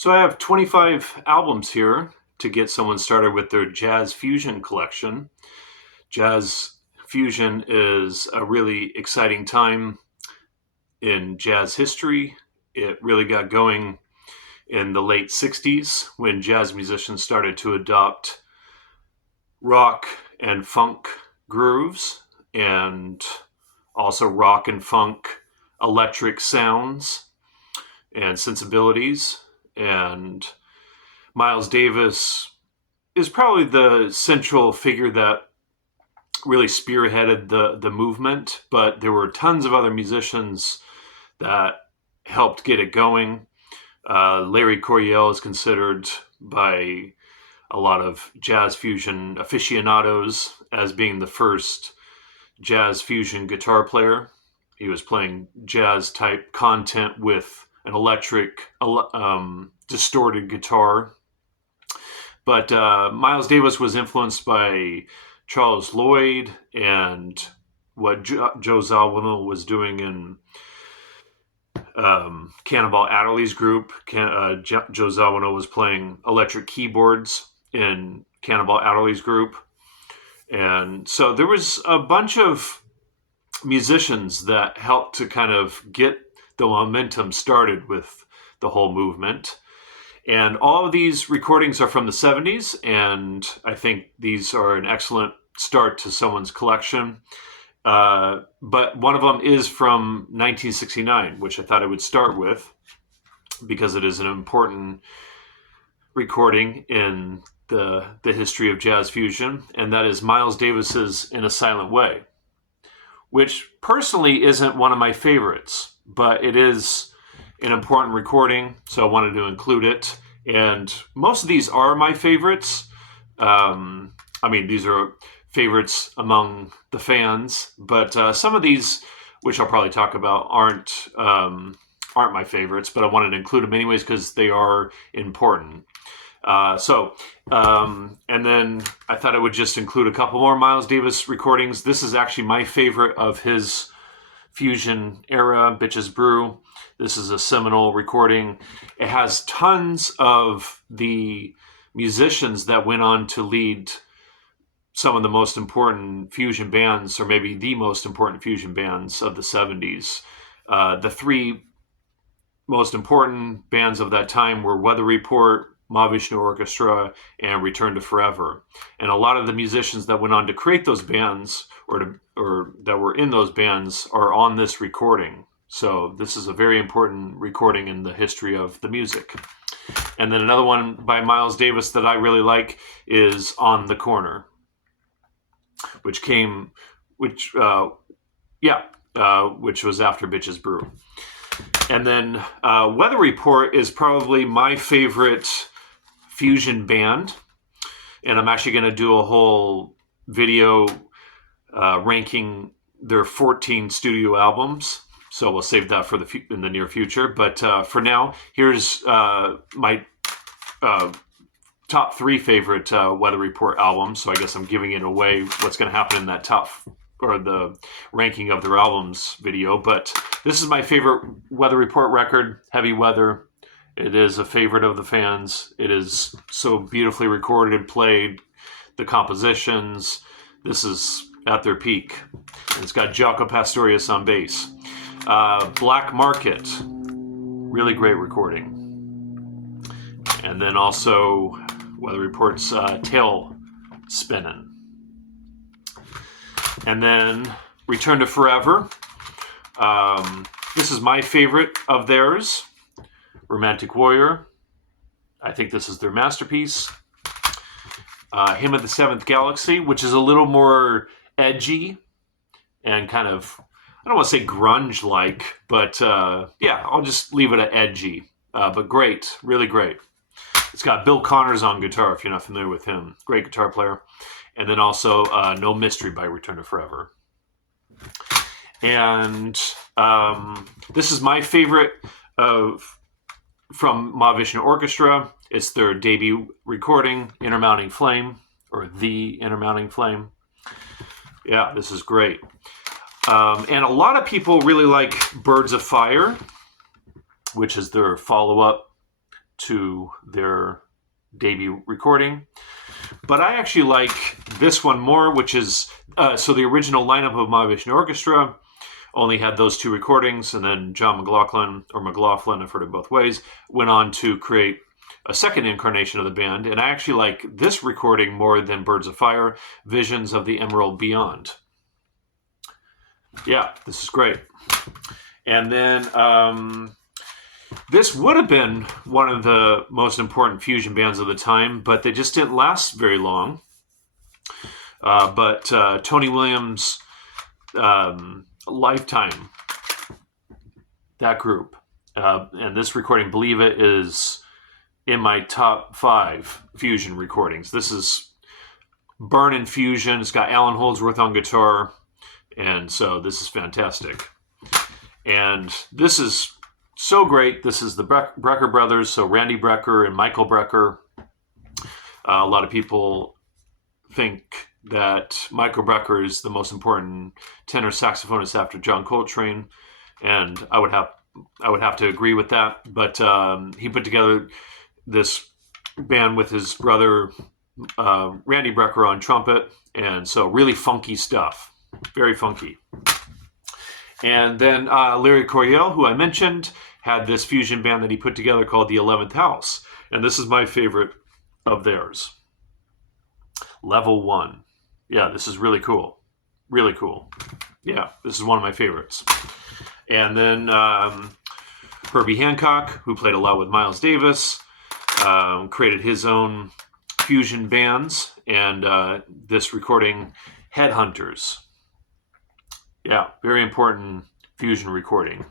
So I have 25 albums here to get someone started with their jazz fusion collection. Jazz fusion is a really exciting time in jazz history. It really got going in the late 60s when jazz musicians started to adopt rock and funk grooves and also rock and funk electric sounds and sensibilities. And Miles Davis is probably the central figure that really spearheaded the movement, but there were tons of other musicians that helped get it going. Larry Coryell is considered by a lot of jazz fusion aficionados as being the first jazz fusion guitar player. He was playing jazz type content with an electric, distorted guitar. But Miles Davis was influenced by Charles Lloyd and what Joe Zawinul was doing in Cannonball Adderley's group. Joe Zawinul was playing electric keyboards in Cannonball Adderley's group. And so there was a bunch of musicians that helped to kind of get the momentum started with the whole movement. And all of these recordings are from the 70s, and I think these are an excellent start to someone's collection. But one of them is from 1969, which I thought I would start with because it is an important recording in the history of jazz fusion, and that is Miles Davis's In a Silent Way, which personally isn't one of my favorites, but it is an important recording, so I wanted to include it. And most of these are my favorites. These are favorites among the fans, but some of these, which I'll probably talk about, aren't my favorites, but I wanted to include them anyways because they are important. And then I thought I would just include a couple more Miles Davis recordings. This is actually my favorite of his fusion era, Bitches Brew. This is a seminal recording. It has tons of the musicians that went on to lead some of the most important fusion bands, or maybe the most important fusion bands of the 70s. The three most important bands of that time were Weather Report, Mahavishnu Orchestra, and Return to Forever. And a lot of the musicians that went on to create those bands or that were in those bands are on this recording. So this is a very important recording in the history of the music. And then another one by Miles Davis that I really like is On the Corner, which was after Bitches Brew. And then Weather Report is probably my favorite fusion band, and I'm actually going to do a whole video ranking their 14 studio albums. So we'll save that for in the near future. But for now, here's my top three favorite Weather Report albums. So I guess I'm giving it away what's going to happen in that top or the ranking of their albums video. But this is my favorite Weather Report record, Heavy Weather. It is a favorite of the fans. It is so beautifully recorded and played. The compositions, this is at their peak. And it's got Jaco Pastorius on bass. Black Market, really great recording. And then also Weather Report's Tail Spinning. And then Return to Forever. This is my favorite of theirs. Romantic Warrior. I think this is their masterpiece. Hymn of the Seventh Galaxy, which is a little more edgy and kind of, I don't want to say grunge-like, but I'll just leave it at edgy. But great, really great. It's got Bill Connors on guitar, if you're not familiar with him. Great guitar player. And then also No Mystery by Return to Forever. And this is my favorite from Mahavishnu Orchestra. It's their debut recording, Intermounting Flame, or The Intermounting Flame. Yeah, this is great. And a lot of people really like Birds of Fire, which is their follow-up to their debut recording. But I actually like this one more, which is, so the original lineup of Mahavishnu Orchestra only had those two recordings, and then John McLaughlin, or McLaughlin, I've heard it both ways, went on to create a second incarnation of the band. And I actually like this recording more than Birds of Fire, Visions of the Emerald Beyond. Yeah, this is great. And then this would have been one of the most important fusion bands of the time, but they just didn't last very long. But Tony Williams' Lifetime, that group, and this recording, Believe It, is in my top 5 fusion recordings. This is Burnin' Fusion. It's got Alan Holdsworth on guitar, and so this is fantastic. And this is so great. This is the Brecker brothers, so Randy Brecker and Michael Brecker. A lot of people think that Michael Brecker is the most important tenor saxophonist after John Coltrane, and I would have to agree with that. But he put together this band with his brother Randy Brecker on trumpet, and so really funky stuff, very funky. And then Larry Coryell, who I mentioned, had this fusion band that he put together called the 11th House, and this is my favorite of theirs. Level 1. Yeah, this is really cool. Really cool. Yeah, this is one of my favorites. And then Herbie Hancock, who played a lot with Miles Davis, created his own fusion bands, and this recording, Headhunters. Yeah, very important fusion recording.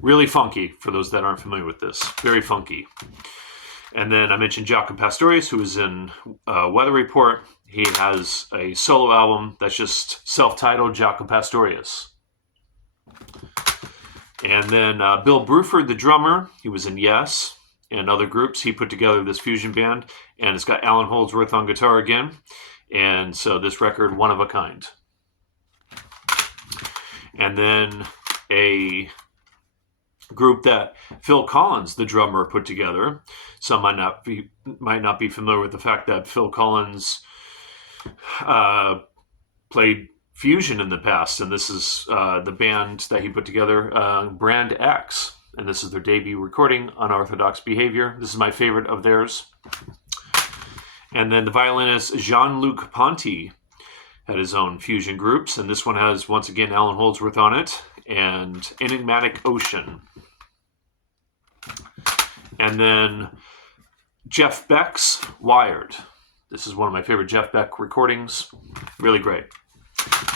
Really funky, for those that aren't familiar with this. Very funky. And then I mentioned Jaco Pastorius, who was in Weather Report. He has a solo album that's just self-titled, Jaco Pastorius. And then Bill Bruford, the drummer, he was in Yes and other groups. He put together this fusion band, and it's got Alan Holdsworth on guitar again. And so this record, one of a kind. And then a group that Phil Collins, the drummer, put together. Some might not be familiar with the fact that Phil Collins played fusion in the past, and this is the band that he put together, Brand X, and this is their debut recording, Unorthodox Behavior. This is my favorite of theirs. And then the violinist Jean-Luc Ponty had his own fusion groups, and this one has, once again, Alan Holdsworth on it, and Enigmatic Ocean. And then Jeff Beck's Wired. This is one of my favorite Jeff Beck recordings. Really great.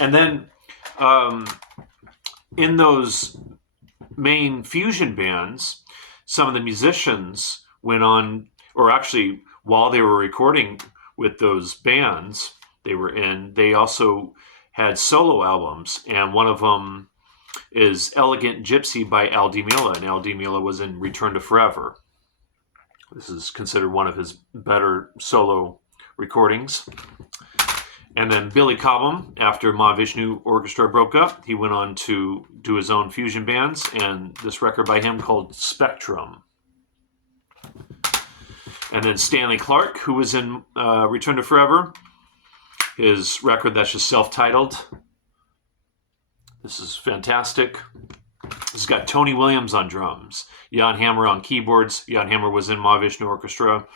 And then in those main fusion bands, some of the musicians went on, or actually while they were recording with those bands they were in, they also had solo albums, and one of them is Elegant Gypsy by Al Di Meola, and Al Di Meola was in Return to Forever. This is considered one of his better solo recordings. And then Billy Cobham, after Mahavishnu Orchestra broke up, he went on to do his own fusion bands, and this record by him called Spectrum. And then Stanley Clarke, who was in Return to Forever, his record that's just self-titled. This is fantastic. This has got Tony Williams on drums, Jan Hammer on keyboards. Jan Hammer was in Mahavishnu Orchestra,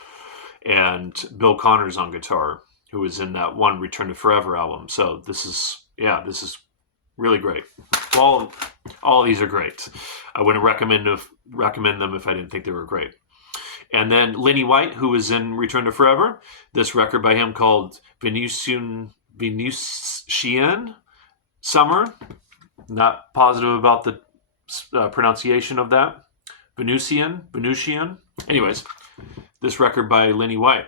and Bill Connors on guitar, who was in that one Return to Forever album. So this is really great. All of these are great. I wouldn't recommend them if I didn't think they were great. And then Lenny White, who was in Return to Forever, this record by him called Venusian Summer. Not positive about the pronunciation of that. Venusian. Anyways, this record by Lenny White.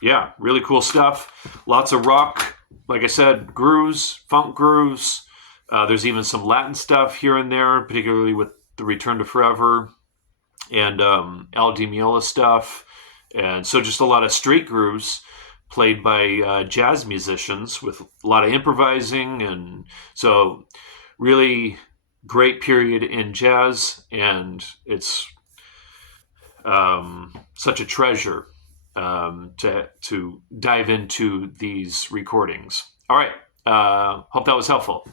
Yeah, really cool stuff. Lots of rock, like I said, grooves, funk grooves. There's even some Latin stuff here and there, particularly with the Return to Forever and Al Di Meola stuff. And so just a lot of straight grooves played by jazz musicians with a lot of improvising. And so really great period in jazz. And it's such a treasure to dive into these recordings. All right. Hope that was helpful.